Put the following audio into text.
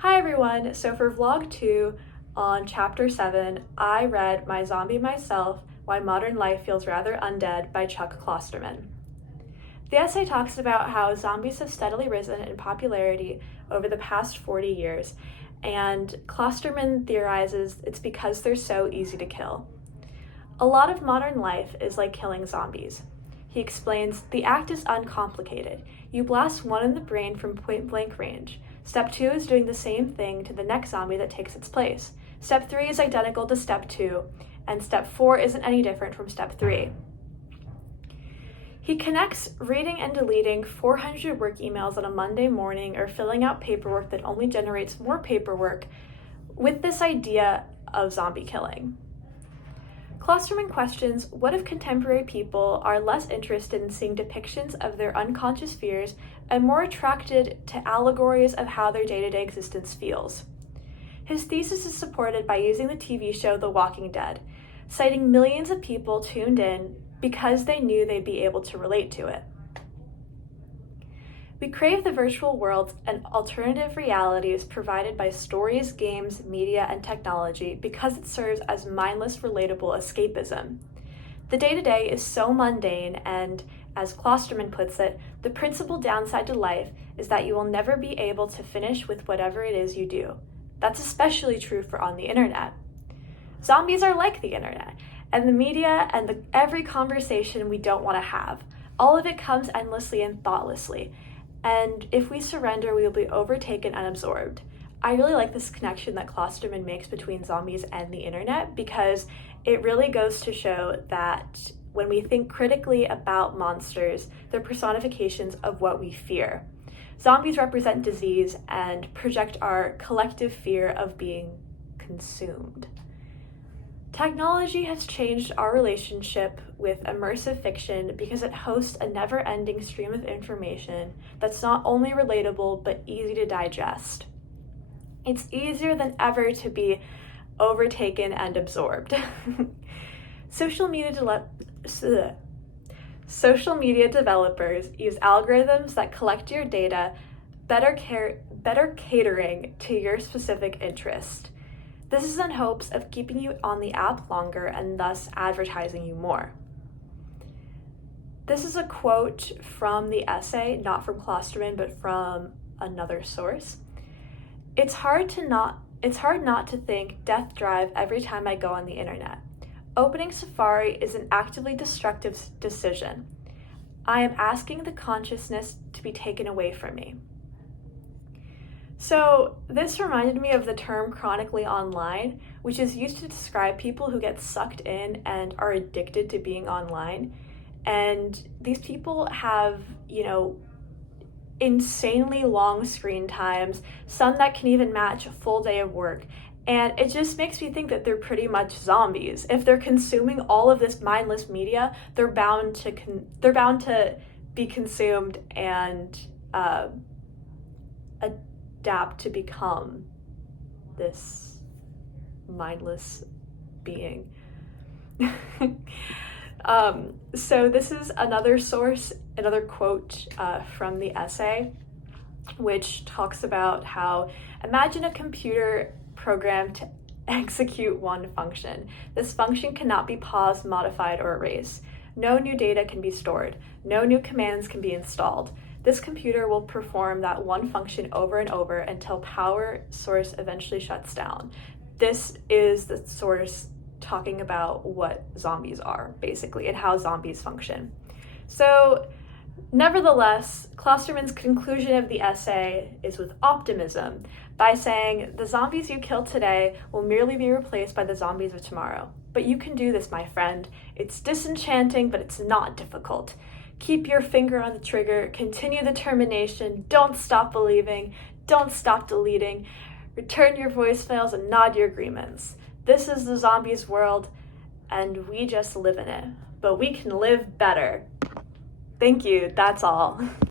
Hi everyone! So for vlog 2 on chapter 7, I read My Zombie Myself, Why Modern Life Feels Rather Undead by Chuck Klosterman. The essay talks about how zombies have steadily risen in popularity over the past 40 years, and Klosterman theorizes it's because they're so easy to kill. A lot of modern life is like killing zombies. He explains, the act is uncomplicated. You blast one in the brain from point-blank range. Step 2 is doing the same thing to the next zombie that takes its place. Step 3 is identical to Step 2, and Step 4 isn't any different from Step 3. He connects reading and deleting 400 work emails on a Monday morning or filling out paperwork that only generates more paperwork with this idea of zombie killing. Klosterman questions, what if contemporary people are less interested in seeing depictions of their unconscious fears and more attracted to allegories of how their day-to-day existence feels? His thesis is supported by using the TV show The Walking Dead, citing millions of people tuned in because they knew they'd be able to relate to it. We crave the virtual worlds and alternative realities provided by stories, games, media, and technology because it serves as mindless, relatable escapism. The day-to-day is so mundane and, as Klosterman puts it, the principal downside to life is that you will never be able to finish with whatever it is you do. That's especially true for on the internet. Zombies are like the internet, and the media, and every conversation we don't want to have. All of it comes endlessly and thoughtlessly. And if we surrender, we will be overtaken and absorbed. I really like this connection that Klosterman makes between zombies and the internet because it really goes to show that when we think critically about monsters, they're personifications of what we fear. Zombies represent disease and project our collective fear of being consumed. Technology has changed our relationship with immersive fiction because it hosts a never-ending stream of information that's not only relatable but easy to digest. It's easier than ever to be overtaken and absorbed. Social media developers use algorithms that collect your data, better catering to your specific interest. This is in hopes of keeping you on the app longer and thus advertising you more. This is a quote from the essay, not from Klosterman, but from another source. It's hard not to think death drive every time I go on the internet. Opening Safari is an actively destructive decision. I am asking the consciousness to be taken away from me. So this reminded me of the term chronically online, which is used to describe people who get sucked in and are addicted to being online. And these people have, insanely long screen times, some that can even match a full day of work. And it just makes me think that they're pretty much zombies. If they're consuming all of this mindless media, they're bound to be consumed and adapt to become this mindless being. So this is another source, another quote from the essay, which talks about how, imagine a computer programmed to execute one function. This function cannot be paused, modified, or erased. No new data can be stored. No new commands can be installed. This computer will perform that one function over and over until power source eventually shuts down. This is the source talking about what zombies are, basically, and how zombies function. So, nevertheless, Klosterman's conclusion of the essay is with optimism by saying, the zombies you kill today will merely be replaced by the zombies of tomorrow. But you can do this, my friend. It's disenchanting, but it's not difficult. Keep your finger on the trigger, continue the determination, don't stop believing, don't stop deleting, return your voicemails and nod your agreements. This is the zombies world, and we just live in it. But we can live better. Thank you, that's all.